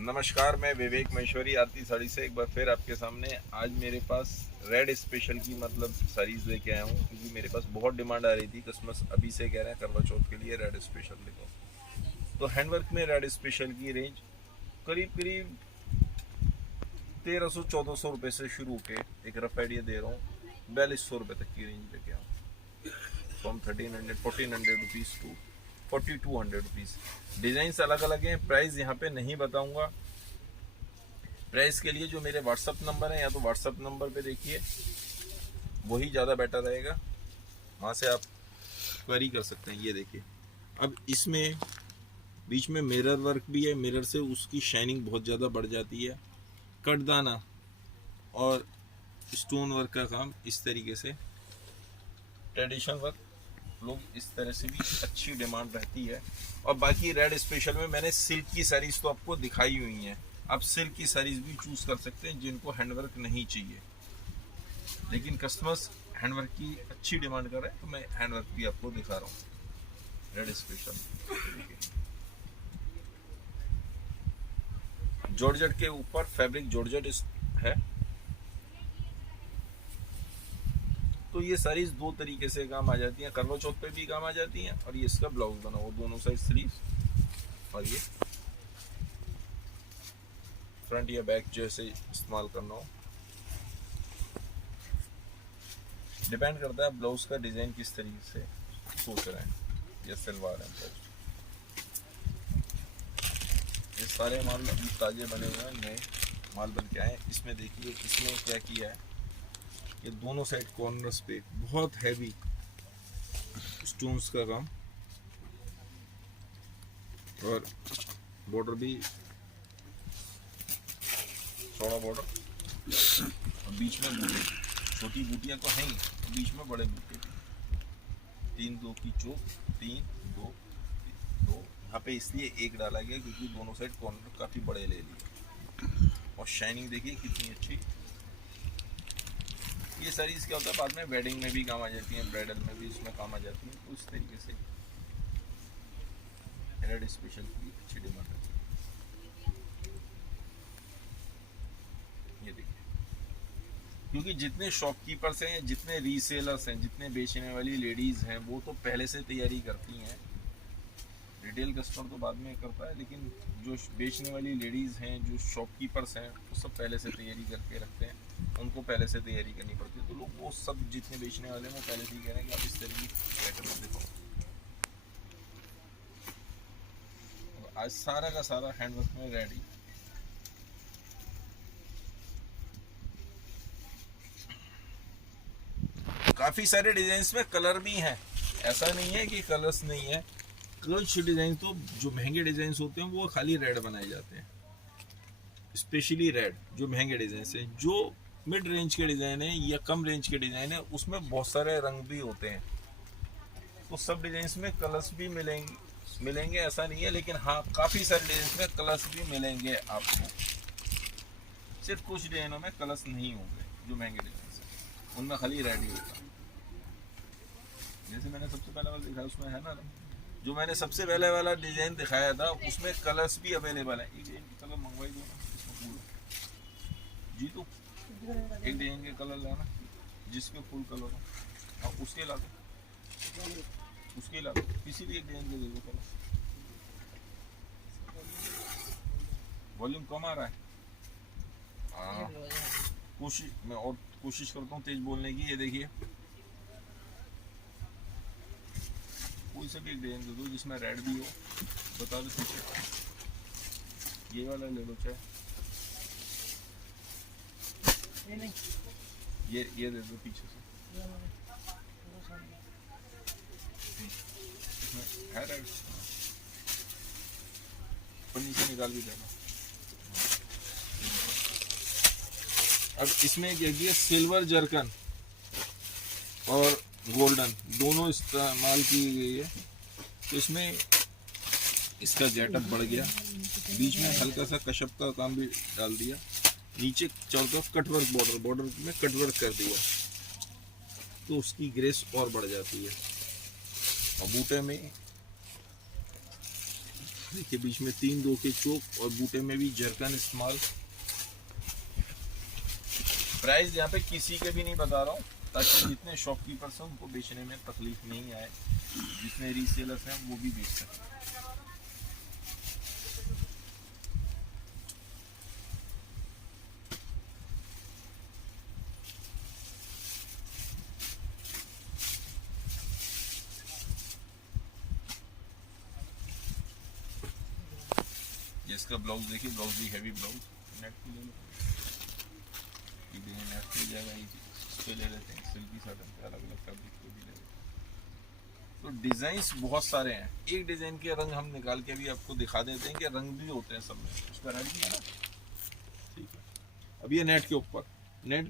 नमस्कार, मैं विवेक महेश्वरी आरती साड़ी से एक बार फिर आपके सामने। आज मेरे पास रेड स्पेशल की साड़ीज लेके आया हूँ, क्योंकि मेरे पास बहुत डिमांड आ रही थी। कस्टमर्स अभी से कह रहे हैं करवा चौथ के लिए रेड स्पेशल लेको। तो हैंडवर्क में रेड स्पेशल की रेंज करीब करीब 1300-1400 रुपये से शुरू होके एक रफ आइडिया दे रहा हूँ 4200 रुपये तक की रेंज लेके आऊँ। From 1400 rupees to 4200 rupees. Designs अलग अलग हैं, प्राइस यहाँ पे नहीं बताऊंगा। प्राइस के लिए जो मेरे व्हाट्सअप नंबर है, या तो व्हाट्सअप नंबर पे देखिए, वही ज़्यादा बेटर रहेगा, वहाँ से आप क्वेरी कर सकते हैं। ये देखिए, अब इसमें बीच में मिरर वर्क भी है, मिरर से उसकी शाइनिंग बहुत ज़्यादा बढ़ जाती है। कटदाना और स्टोन वर्क का काम इस तरीके से, ट्रेडिशनल वर्क लोग इस तरह से भी अच्छी डिमांड रहती है। और बाकी रेड स्पेशल में मैंने सिल्क की साड़ीज़ तो आपको दिखाई हुई हैं। आप सिल्क की साड़ीज़ भी चूज़ कर सकते हैं जिनको हैंडवर्क नहीं चाहिए, लेकिन कस्टमर्स हैंडवर्क की अच्छी डिमांड कर रहे हैं, तो मैं हैंडवर्क भी आपको दिखा रहा हूँ रेड स्पेशल। जॉर्जेट के ऊपर फैब्रिक जॉर्जेट है। तो ये साड़ीज दो तरीके से काम आ जाती हैं, करवा चौथ पे भी काम आ जाती हैं, और ये इसका ब्लाउज बना हुआ दोनों साइड स्लीव, और ये फ्रंट या बैक जैसे इस्तेमाल करना हो, डिपेंड करता है ब्लाउज का डिजाइन किस तरीके से सोच रहे हैं, या सलवार है ब्लाउज। ये सारे माल अभी ताजे बने हुए हैं, नए माल बन के आए। इसमें देखिए, इसमें क्या किया है, ये दोनों साइड कॉर्नर्स पे बहुत हैवी स्टोन्स का काम, और बॉर्डर भी चौड़ा बॉर्डर, और बीच में बूटे, छोटी बूटियाँ तो हैं ही, बीच में बड़े बूटे, 3-2 की चौक, 3-2-2। यहाँ पे इसलिए एक डाला गया क्योंकि दोनों साइड कॉर्नर काफ़ी बड़े ले लिए। और शाइनिंग देखिए कितनी अच्छी। ये सारी क्या होता है, बाद में वेडिंग में भी काम आ जाती हैं, ब्राइडल में भी इसमें काम आ जाती हैं। तो इस तरीके से रेड स्पेशल की अच्छी डिमांड है। ये देखिए, क्योंकि जितने शॉपकीपर्स हैं, जितने रीसेलर्स हैं, जितने बेचने वाली लेडीज़ हैं, वो तो पहले से तैयारी करती हैं। रिटेल कस्टमर तो बाद में करता है, लेकिन जो बेचने वाली लेडीज़ हैं, जो शॉपकीपर्स हैं, वो सब पहले से तैयारी करके रखते हैं। उनको पहले से तैयारी करनी पड़ती है। तो लोग वो सब जितने बेचने वाले हैं वो पहले से ही कह रहे हैं कि आप इस तरह की पैटर्न देखो। आज सारा का सारा हैंडवर्क में रेडी। काफ़ी सारे डिजाइन में कलर भी हैं, ऐसा नहीं है कि कलर्स नहीं है। कुछ डिज़ाइन तो जो महंगे डिज़ाइन होते हैं वो खाली रेड बनाए जाते हैं, स्पेशली रेड। जो महंगे डिज़ाइन है, जो मिड रेंज के डिज़ाइन है या कम रेंज के डिज़ाइन है, उसमें बहुत सारे रंग भी होते हैं। तो सब डिज़ाइंस में कलर्स भी मिलेंगे ऐसा नहीं है, लेकिन हाँ, काफ़ी सारे डिज़ाइन में कलर्स भी मिलेंगे आपको। सिर्फ कुछ डिज़ाइनों में कलर्स नहीं होंगे जो महंगे डिज़ाइन है, उनमें खाली रेड ही होगा। जैसे मैंने सबसे पहले वाला दिखाया, उसमें है ना, जो मैंने सबसे पहले वाला डिज़ाइन दिखाया था उसमें कलर्स भी अवेलेबल है। एक कलर मंगवाई दो ना, इसमें फूल जी, तो एक डिजाइन के कलर लाना जिसमें फुल कलर हो, और उसके अलावा किसी भी एक डिजाइन के दे दो कलर। वॉल्यूम कम आ रहा है, हाँ। मैं और कोशिश करता हूँ तेज बोलने की। ये देखिए, कोई सा भी एक डिजाइन दे दो जिसमें रेड भी हो, बता दो पीछे। ये वाला ले लो चाहे, ये दे दो पीछे से, है रेड, पन्नी से निकाल भी देना। अब इसमें क्या किया, सिल्वर जर्कन और गोल्डन दोनों इस्तेमाल की गई है। तो इसमें इसका गेटअप बढ़ गया, बीच में हल्का सा कशप का काम भी डाल दिया, नीचे चारों तरफ कटवर्क, बॉर्डर में कटवर्क कर दिया, तो उसकी ग्रेस और बढ़ जाती है। और बूटे में देखिए बीच में 3-2 के चोक और बूटे में भी जरकन इस्तेमाल। प्राइस यहाँ पे किसी के भी नहीं बता रहा हूँ, ताकि जितने शॉपकीपर्स हैं उनको बेचने में तकलीफ नहीं आए, जितने रीसेलर्स हैं वो भी बेच सकें। ये इसका ब्लाउज देखिए, ब्लाउज भी हैवी ब्लाउज, नेट की ले लो, ये भी नेट की जाएगा, इस पे ले लेते हैं, सिल्की साटन पे अलग अलग फैब्रिक पे भी ले लेते हैं। तो डिजाइन्स बहुत सारे हैं, एक डिजाइन के रंग हम निकाल के भी आपको दिखा देते हैं कि रंग भी होते हैं सब में, इसका रेड भी है ना, ठीक है। अब ये नेट के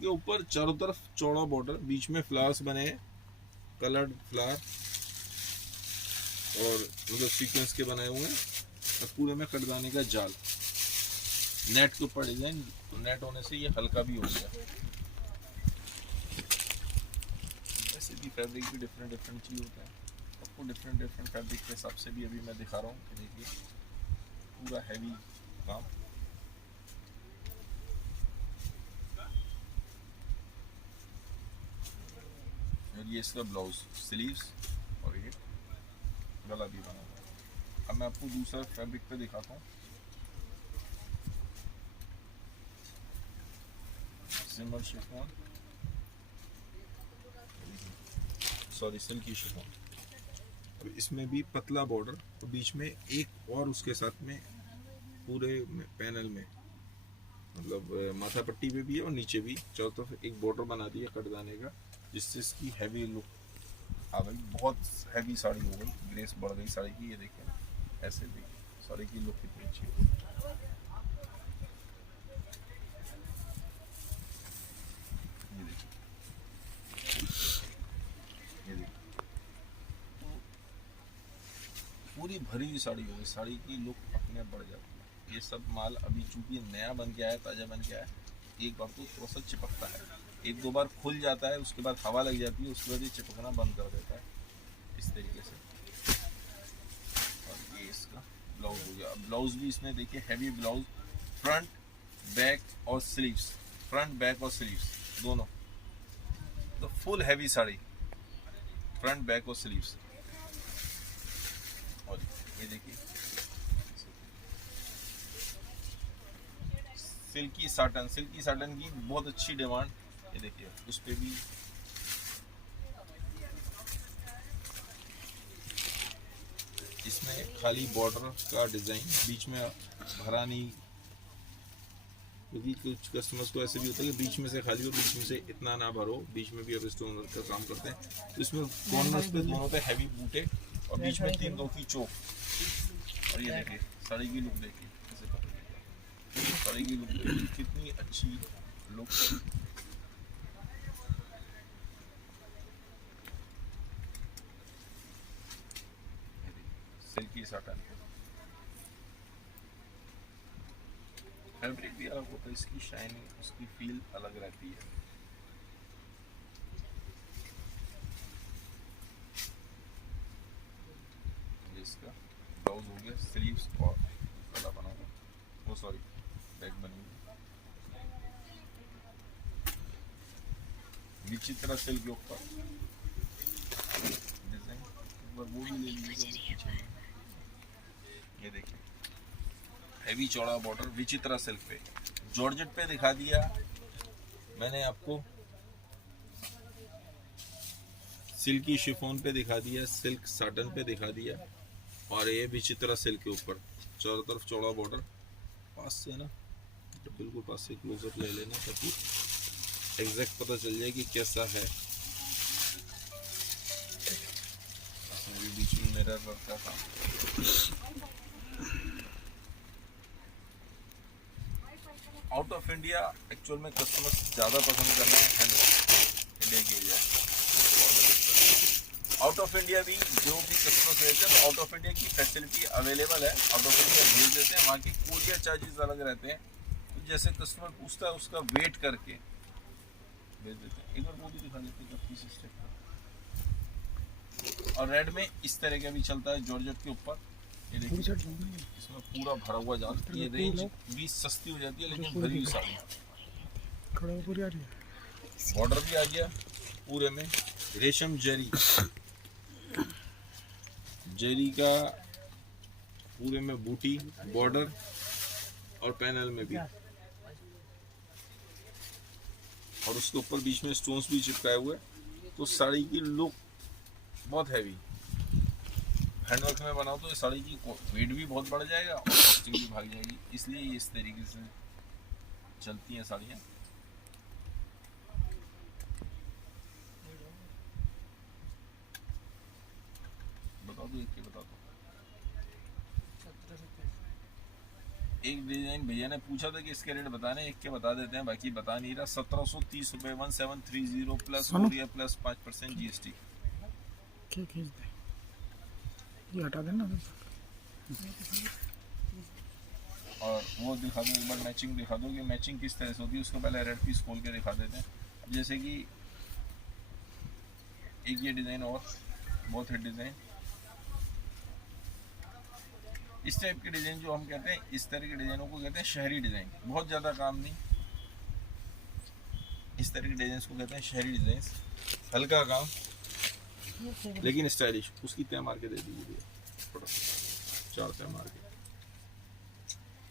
ऊपर चारों तरफ चौड़ा बॉर्डर, बीच में फ्लावर्स बने हैं, कलर्ड फ्लावर और मतलब सीक्वेंस के बनाए हुए हैं, और पूरे में कटदाने का जाल, नेट के ऊपर डिजाइन, तो नेट होने से ये हल्का भी हो गया। ऐसे भी फैब्रिक भी डिफरेंट चीज होता है, आपको डिफरेंट फैब्रिक के हिसाब से भी अभी मैं दिखा रहा हूँ। देखिए पूरा हैवी काम, और ये इसका ब्लाउज, स्लीव्स और ये गला भी बना हुआ है। अब मैं आपको दूसरा फैब्रिक पे दिखाता हूँ, सिमर शिफॉन, सॉरी सिल्की शिफॉन। अब इसमें भी पतला बॉर्डर, तो बीच में एक और उसके साथ में पूरे पैनल में मतलब माथा पट्टी पे भी है और नीचे भी चारों तरफ एक बॉर्डर बना दिया कटदाने का, जिससे इसकी हैवी लुक आ गई, बहुत हैवी साड़ी हो गई, ग्रेस बढ़ गई साड़ी की। ये देखिए ऐसे देखिए साड़ी की लुक कितनी अच्छी है। ये देखिए पूरी भरी हुई साड़ी होगी, साड़ी की लुक अपने बढ़ जाती है। ये सब माल अभी चूंकि नया बन के आया, ताज़ा बन के आया, एक बार तो थोड़ा सा चिपकता है, एक दो बार खुल जाता है, उसके बाद हवा लग जाती है, उसके बाद ये चिपकना बंद कर देता है इस तरीके से। और ये इसका ब्लाउज हो गया। ब्लाउज भी इसमें देखिए हैवी ब्लाउज, फ्रंट बैक और स्लीव्स, फ्रंट बैक और स्लीव्स दोनों, तो full heavy sari, front back और स्लीव्स। और ये देखिए सिल्की साटन की बहुत अच्छी डिमांड। ये देखिए उस पे भी इसमें खाली बॉर्डर का डिजाइन, बीच में भरा नहीं, क्योंकि कुछ कस्टमर्स को ऐसे भी होता है कि बीच में से खाली हो, बीच में से इतना ना भरो, बीच में भी अब स्टोन वर्क का काम करते हैं, तो इसमें कॉर्नर्स पे दोनों पे हैवी बूटे और बीच में 3-2 की चोक। और ये देखिए साड़ी की लुक देखिए, साड़ी की लुक कितनी अच्छी लुक। सिल्की साटन फैब्रिक भी अलग होता है, इसकी शाइनिंग, उसकी फील अलग रहती है। इसका ब्लाउज हो गया, स्लीव्स और गला बना हुआ, वो सॉरी बैक बनी हुई, विचित्रा सिल्क के ऊपर डिजाइन, वो भी ले लीजिए। ये देखिए हैवी चौड़ा बॉर्डर, विचित्रा सिल्क पे, जॉर्जेट पे दिखा दिया मैंने आपको, सिल्की शिफॉन पे दिखा दिया, सिल्क साटन पे दिखा दिया, और ये विचित्रा सिल्क के ऊपर चारों तरफ चौड़ा बॉर्डर। पास से ना तो बिल्कुल पास से क्लोजअप ले लेना ताकि एग्जैक्ट पता चल जाए कि कैसा है। बीच में मिरर वर्क का काम। आउट ऑफ इंडिया एक्चुअल में कस्टमर्स ज़्यादा पसंद कर रहे हैं हैंडवर्क, इंडिया की वजह। आउट ऑफ इंडिया भी जो भी कस्टमर्स रहते हैं, आउट ऑफ इंडिया की फैसिलिटी अवेलेबल है, आउट ऑफ इंडिया भेज देते हैं, वहाँ के कोरियर चार्जेस अलग रहते हैं, तो जैसे कस्टमर पूछता है उसका वेट करके भेज देते हैं। एक बार वो भी दिखा देते हैं पीस स्टेप का। और रेड में इस तरह का भी चलता है जॉर्जेट के ऊपर, ये देखिए इसमें पूरा भरा हुआ जाल। ये रेंज भी सस्ती हो जाती है लेकिन भरी हुई साड़ी। बॉर्डर भी आ गया पूरे में रेशम जरी, जरी का पूरे में बूटी बॉर्डर और पैनल में भी, और उसके ऊपर बीच में स्टोन्स भी चिपकाए हुए। तो साड़ी की लुक बहुत हैवी। हैंडवर्क में बनाओ तो ये साड़ी की वेट भी बहुत बढ़ जाएगा और कॉस्टिंग भी भाग जाएगी, इसलिए ये इस तरीके से चलती हैं साड़ियाँ। बता दो एक के बता दो। एक डिजाइन भैया ने पूछा था कि इसके रेट बताने, एक के बता देते हैं, बाकी बता नहीं रहा। 1730 रुपये 1730 प्लस कोरियर प्लस 5% GST। ये हटा देना। और वो दिखा दो एक बार, मैचिंग दिखा दो कि मैचिंग किस तरह से होती है। उसको पहले रेड पीस खोल के दिखा देते हैं। जैसे कि एक ये डिज़ाइन और बहुत हिट डिज़ाइन, इस टाइप के डिज़ाइन जो हम कहते हैं, इस तरह के डिज़ाइनों को कहते हैं शहरी डिज़ाइन। बहुत ज़्यादा काम नहीं, इस तरह के डिज़ाइन को कहते हैं शहरी डिज़ाइन। हल्का काम लेकिन स्टाइलिश। उसकी तय मार के दे दीजिए थोड़ा, 4 तय मार के।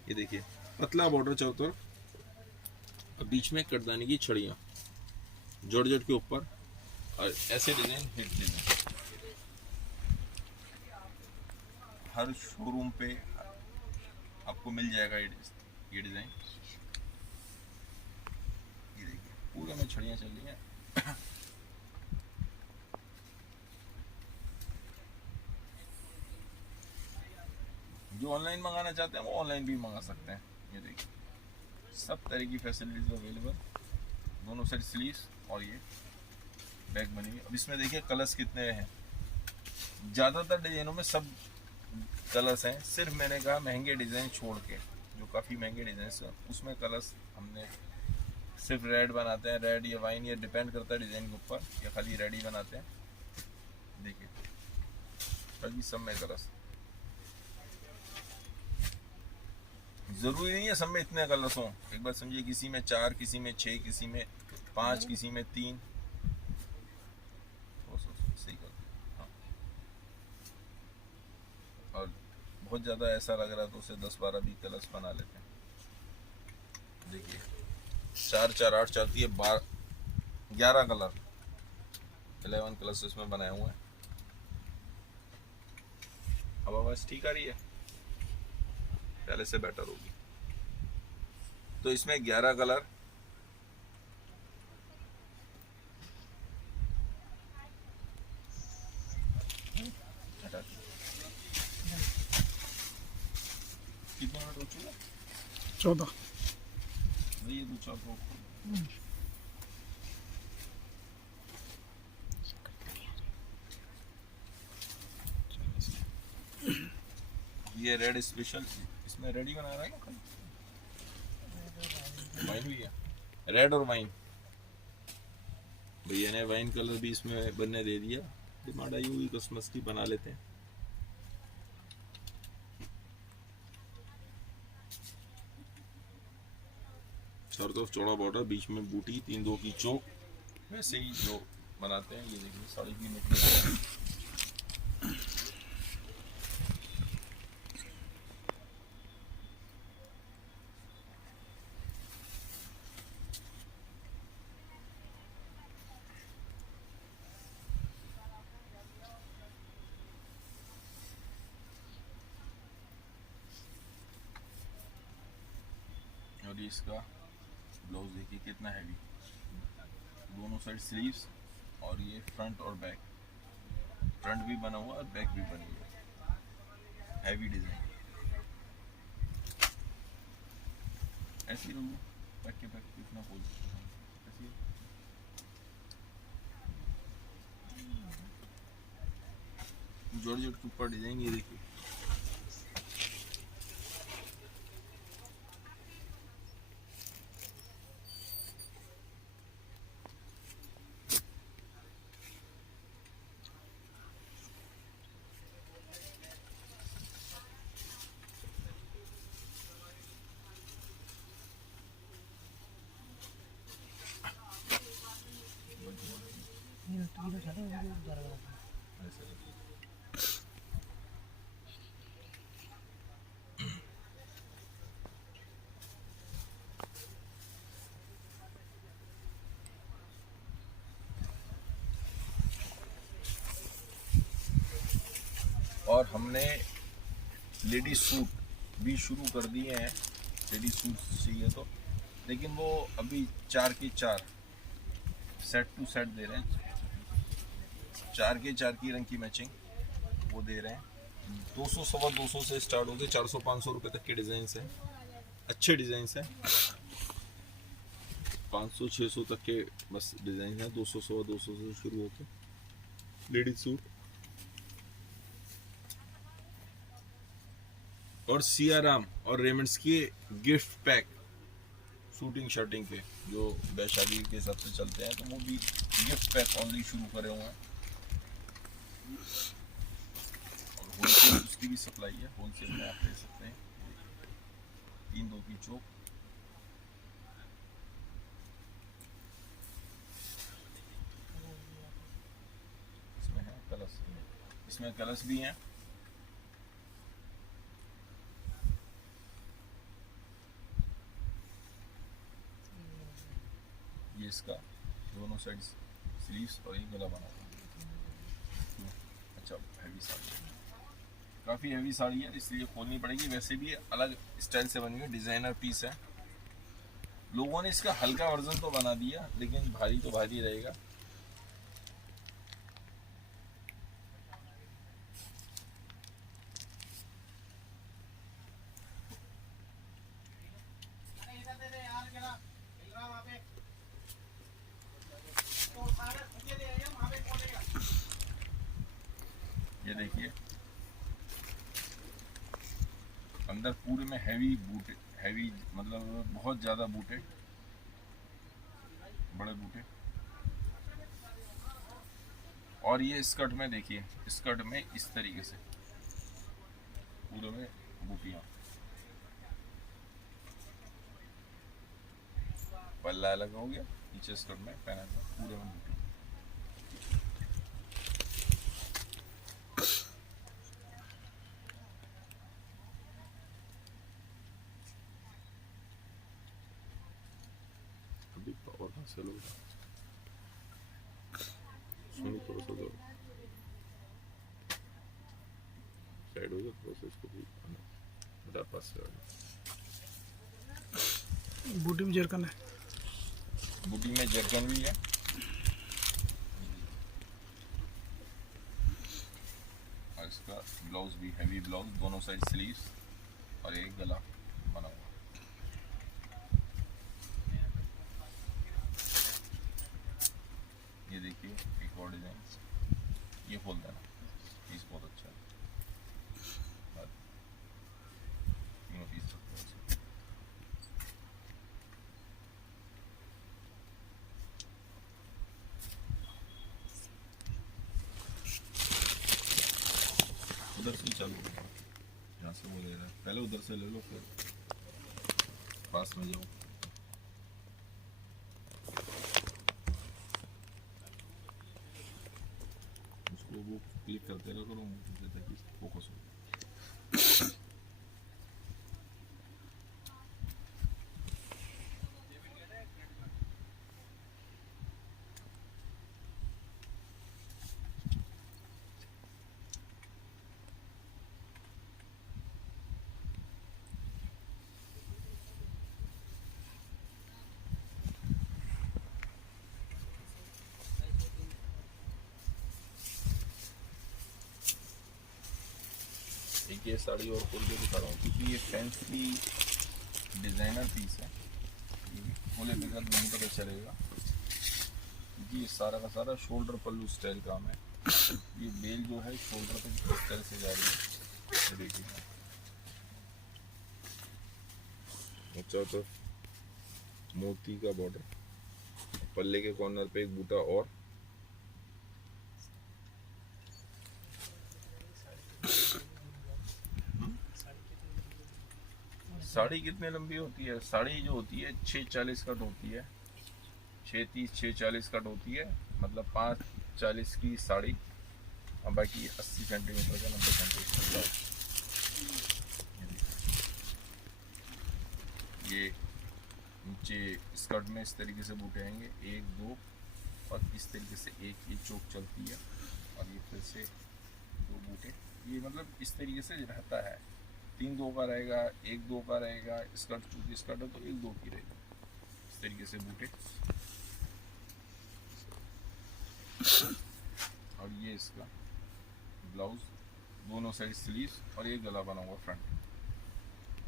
ये देखिए पतला बॉर्डर चारों तरफ और बीच में कटदानी की छड़ियाँ जॉर्जेट के ऊपर, और ऐसे डिज़ाइन हिट डिज़ाइन हर शोरूम पे आपको मिल जाएगा। ये डिज़ाइन, ये देखिए पूरे में छड़ियाँ चल रही हैं। जो ऑनलाइन मंगाना चाहते हैं वो ऑनलाइन भी मंगा सकते हैं। ये देखिए सब तरह की फैसिलिटीज अवेलेबल, दोनों साइड स्लीव्स और ये बैग बनी हुई। अब इसमें देखिए कलर्स कितने हैं। ज़्यादातर डिजाइनों में सब कलर्स हैं, सिर्फ मैंने कहा महंगे डिज़ाइन छोड़ के, जो काफ़ी महंगे डिज़ाइन हैं उसमें कलर्स हमने सिर्फ रेड बनाते हैं। रेड या वाइन, ये डिपेंड करता है डिज़ाइन के ऊपर, या खाली रेड ही बनाते हैं। देखिए बाकी सब में कलर्स, ज़रूरी नहीं है सब में इतने कलर्स हों। एक बार समझिए, किसी में 4, किसी में 6, किसी में 5, किसी में 3। सही कर। हाँ, और बहुत ज़्यादा ऐसा लग रहा है तो उसे 10-12 भी कलर्स बना लेते हैं। देखिए 4, 4, 8 चाहती है 11 कलर, 11 कलर्स इसमें बनाए हुए हैं। अब आवाज़ ठीक आ रही है, पहले से बेटर होगी। तो इसमें 11 कलर, कितने मिनट हो चुके? 14। ये दो चार को ये रेड स्पेशल, इसमें रेड ही बना रहा है क्या? वाइन भी है, रेड और वाइन। भैया ने वाइन कलर भी इसमें बनने दे दिया। डिमांड आई हुई क्रिसमस की, बना लेते हैं। चारों तरफ चौड़ा बॉर्डर, बीच में बूटी, 3-2 की चौक, वैसे ही जो बनाते हैं। ये देखिए साड़ी की निकली। और इसका ब्लाउज देखिए कितना हैवी, दोनों साइड स्लीव्स, और ये फ्रंट और बैक, फ्रंट भी बना हुआ और बैक भी बनी हुई है। हैवी डिजाइन ऐसी लोग बैक के बैक कितना खोल ऐसी। जॉर्जेट के ऊपर डिजाइन, ये देखिए ऐसे। और हमने लेडीज सूट भी शुरू कर दिए हैं, लेडीज सूट चाहिए तो, लेकिन वो अभी 4 के 4 सेट टू सेट दे रहे हैं, 4 के 4 की रंग की मैचिंग वो दे रहे हैं। 200 सवा 200 से स्टार्ट होकर 400-500 रुपए तक के डिजाइन हैं, अच्छे डिजाइन हैं। 500-600 तक के बस डिजाइन है, 200 सवा 200 से शुरू होकर लेडीज सूट। और सियाराम और रेमंड्स के गिफ्ट पैक शूटिंग शर्टिंग के जो बैशादी के हिसाब से चलते हैं, तो वो भी गिफ्ट पैक ऑनली शुरू करे हुए हैं। और होलसेल उसकी भी सप्लाई है, होलसेल में आप ले सकते हैं। 3-2 की चौक। इसमें है कलश, इसमें कलश भी हैं। ये इसका दोनों साइड स्लीव्स और एक गला बना हुआ। अच्छा, हैवी साड़ी, काफ़ी हैवी साड़ी है, इसलिए खोलनी पड़ेगी। वैसे भी अलग स्टाइल से बनी हुई डिज़ाइनर पीस है। लोगों ने इसका हल्का वर्जन तो बना दिया, लेकिन भारी तो भारी रहेगा। ये देखिए, अंदर पूरे में हैवी बूटे, हैवी मतलब बहुत ज़्यादा बूटे, बड़े बूटे। और ये स्कर्ट में देखिए, स्कर्ट में इस तरीके से पूरे में बूटियाँ, पल्ला अलग हो गया, नीचे स्कर्ट में पहना था पूरे में बूटी। अभी पावर हासिल होगा, सुनो थोड़ा सा दो साइड हो गया, थोड़ा सा इसको भी बड़ा पास से बूटी में जरकन है, बूटी में जरकन भी है। और इसका ब्लाउज भी हैवी ब्लाउज, दोनों साइड स्लीव्स और एक गला बना हुआ। ये देखिए एक और डिजाइन, ये खोल देना, पीस बहुत अच्छा है। तीनों पीस सकते हैं इसको। उधर से चालू, यहाँ से वो ले रहा है, पहले उधर से ले लो फिर पास में जाओ। उसको वो क्लिक करते रहो करो, ताकि फोकस हो। एक ये साड़ी और खोल के दिखा रहा हूँ, क्योंकि ये फैंसी डिज़ाइनर पीस है, ये खोले बगैर नहीं पता चलेगा, क्योंकि ये सारा का सारा शोल्डर पल्लू स्टाइल काम है। ये बेल जो है शोल्डर पे इस तरह से जा रही है, ये देखिए। अच्छा, तो मोती का बॉर्डर, पल्ले के कॉर्नर पे एक बूटा और। साड़ी कितने लंबी होती है? साड़ी जो होती है 640 कट होती है, 630 640 कट होती है, मतलब 40 की साड़ी और बाकी 80 सेंटीमीटर का 90 सेंटीमीटर का। ये नीचे स्कर्ट में इस तरीके से बूटे आएंगे, 1 2 और इस तरीके से एक ये चौक चलती है और ये फिर से 2 बूटे। ये मतलब इस तरीके से रहता है, 3 2 का रहेगा, 1 2 का रहेगा। स्कर्ट चूंकि स्कर्ट है तो 1 2 की रहेगी। इस तरीके से बूटे और ये इसका ब्लाउज, दोनों साइड स्लीव्स और ये गला बना हुआ फ्रंट।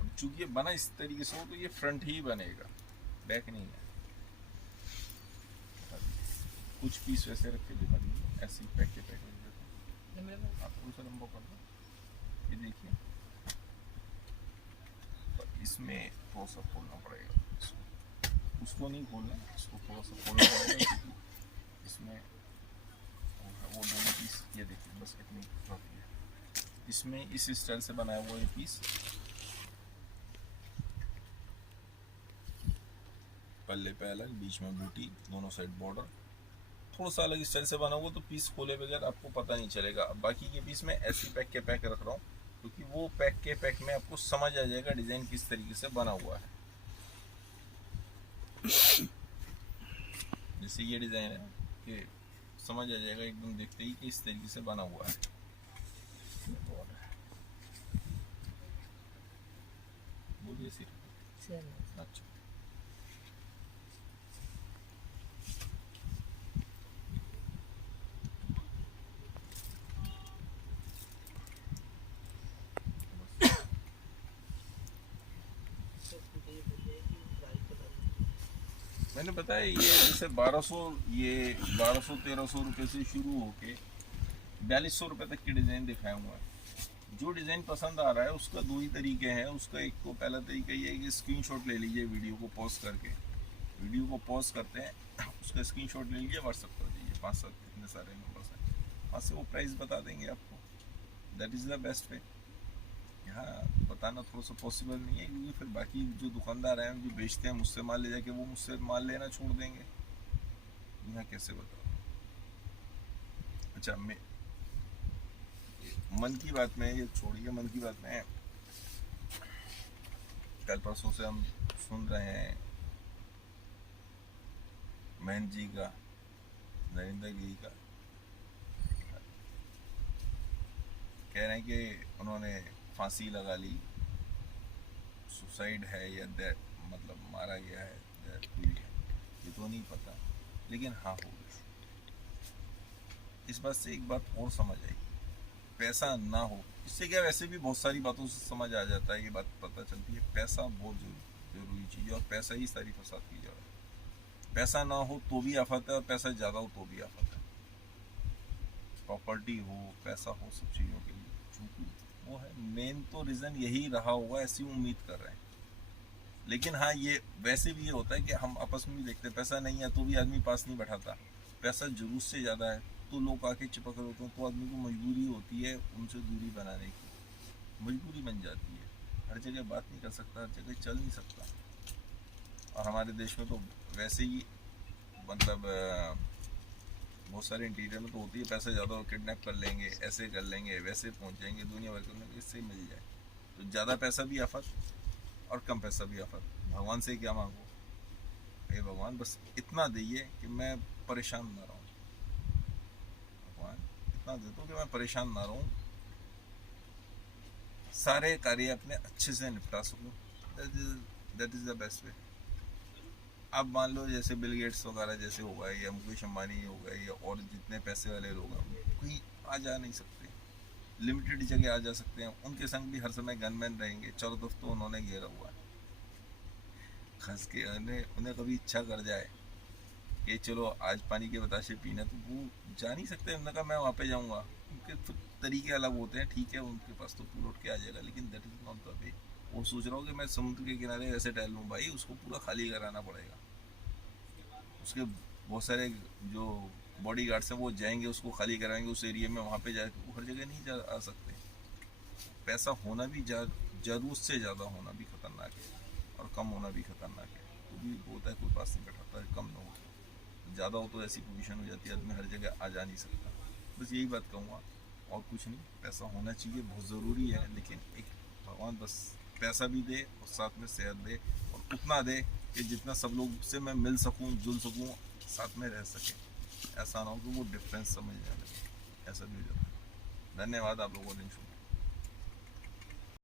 अब चूंकि ये बना इस तरीके से हो तो ये फ्रंट ही बनेगा, बैक नहीं है। कुछ पीस वैसे रख के दिखा दीजिए, ऐसे ही पैक के पैक रख देते हैं। आप थोड़ा सा लंबा कर दो, ये देखिए। तो इसमें थोड़ा सा खोलना पड़ेगा, उसको नहीं खोलना, इसको थोड़ा सा खोलना पड़ेगा क्योंकि इसमें वो दोनों पीस, ये देखिए बस इतनी काफी है। इसमें इस स्टाइल से बनाया हुआ ये पीस, पल्ले पे अलग, बीच में बूटी, दोनों साइड बॉर्डर, थोड़ा सा अलग स्टाइल से बना हुआ तो पीस खोले बगैर आपको पता नहीं चलेगा। अब बाकी के पीस में ऐसी पैक के पैक रख रहा हूँ क्योंकि वो पैक के पैक में आपको समझ आ जाएगा डिजाइन किस तरीके से बना हुआ है। जैसे ये डिजाइन है कि समझ आ जाएगा एकदम देखते ही कि इस तरीके से बना हुआ है। बोलिए सिर्फ अच्छा। मैंने बताया ये जैसे 1200-1300 रुपये से शुरू होके 4200 रुपये तक की डिज़ाइन दिखाया हुआ है। जो डिज़ाइन पसंद आ रहा है उसका 2 ही तरीके हैं। उसका एक तो पहला तरीका ये है कि स्क्रीनशॉट ले लीजिए, वीडियो को पॉज करके, वीडियो को पॉज करते हैं, उसका स्क्रीनशॉट ले लीजिए, व्हाट्सअप कर दीजिए। 5-7 इतने सारे नंबर्स हैं, वहाँ से वो प्राइस बता देंगे आपको। That is the best way. यहाँ बताना थोड़ा सा पॉसिबल नहीं है क्योंकि फिर बाकी जो दुकानदार हैं जो बेचते हैं मुझसे माल ले जाके वो मुझसे माल लेना छोड़ देंगे। यहाँ कैसे बता। अच्छा, मैं मन की बात में, ये छोड़िए, मन की बात में कल परसों से हम सुन रहे हैं महंत जी का, नरेंद्र गिरी का, कह रहे हैं कि उन्होंने फांसी लगा ली, सुसाइड है या डेथ, मतलब मारा गया है, डेथ हुई है, ये तो नहीं पता, लेकिन हाँ हो गई। इस बात से एक बात और समझ आई, पैसा ना हो, इससे क्या वैसे भी बहुत सारी बातों से समझ आ जाता है, ये बात पता चलती है, पैसा बहुत जरूरी चीज़ है और पैसा ही सारी फसाद की जड़ है। पैसा ना हो तो भी आफत है और पैसा ज़्यादा हो तो भी आफत है। प्रॉपर्टी हो, पैसा हो, सब चीज़ों के लिए चूंकि वो है मेन, तो रीज़न यही रहा होगा, ऐसी उम्मीद कर रहे हैं। लेकिन हाँ, ये वैसे भी ये होता है कि हम आपस में भी देखते हैं, पैसा नहीं है तो भी आदमी पास नहीं बैठाता, पैसा जरूरत से ज़्यादा है तो लोग आके चिपक रहे होते हैं, तो आदमी को मजबूरी होती है उनसे दूरी बनाने की, मजबूरी बन जाती है। हर जगह बात नहीं कर सकता, हर जगह चल नहीं सकता। और हमारे देश में तो वैसे ही मतलब बहुत सारे इंटीरियर में तो होती है, पैसा ज़्यादा हो किडनैप कर लेंगे, ऐसे कर लेंगे, वैसे पहुंच जाएंगे, दुनिया भर के इससे मिल जाए। तो ज़्यादा पैसा भी आफत और कम पैसा भी आफत। भगवान से क्या मांगो, हे भगवान बस इतना दीजिए कि मैं परेशान ना रहूँ, भगवान इतना दे दो कि मैं परेशान ना रहूँ, सारे कार्य अपने अच्छे से निपटा सकूँ। That is the best way. अब मान लो जैसे बिल गेट्स वगैरह जैसे हो गए या मुकेश अंबानी हो गए या और जितने पैसे वाले लोग हैं, कोई आ जा नहीं सकते, लिमिटेड जगह आ जा सकते हैं। उनके संग भी हर समय गनमैन रहेंगे, चारों तरफ तो उन्होंने घेरा हुआ है। खस के उन्हें कभी इच्छा कर जाए कि चलो आज पानी के बताशे पीना, तो वो जा नहीं सकते। उन्होंने कहा मैं वहाँ पे जाऊँगा, उनके तरीके अलग होते हैं, ठीक है उनके पास तो पूरा उठ के आ जाएगा, लेकिन that is not the way. वो सोच रहा हूँ कि मैं समुद्र के किनारे ऐसे टहल लूँ, भाई उसको पूरा खाली कराना पड़ेगा। उसके बहुत सारे जो बॉडी गार्ड्स हैं वो जाएंगे, उसको खाली कराएंगे उस एरिया में, वहाँ पे जाके वो हर जगह नहीं जा आ सकते। पैसा होना भी जरूरत से ज़्यादा होना भी खतरनाक है और कम होना भी खतरनाक है। तो भी होता है कोई पास नहीं बैठाता है, कम ना हो, ज़्यादा हो तो ऐसी पोजीशन हो जाती है आदमी हर जगह आ जा नहीं सकता। बस यही बात कहूँगा और कुछ नहीं। पैसा होना चाहिए, बहुत ज़रूरी है, लेकिन एक भगवान बस पैसा भी दे और साथ में सेहत दे, और उतना दे कि जितना सब लोग से मैं मिल सकूँ, जुल सकूँ, साथ में रह सके। ऐसा ना हो कि वो डिफरेंस समझ जाए, ऐसा भी हो जाता है। धन्यवाद आप लोगों ने सुना।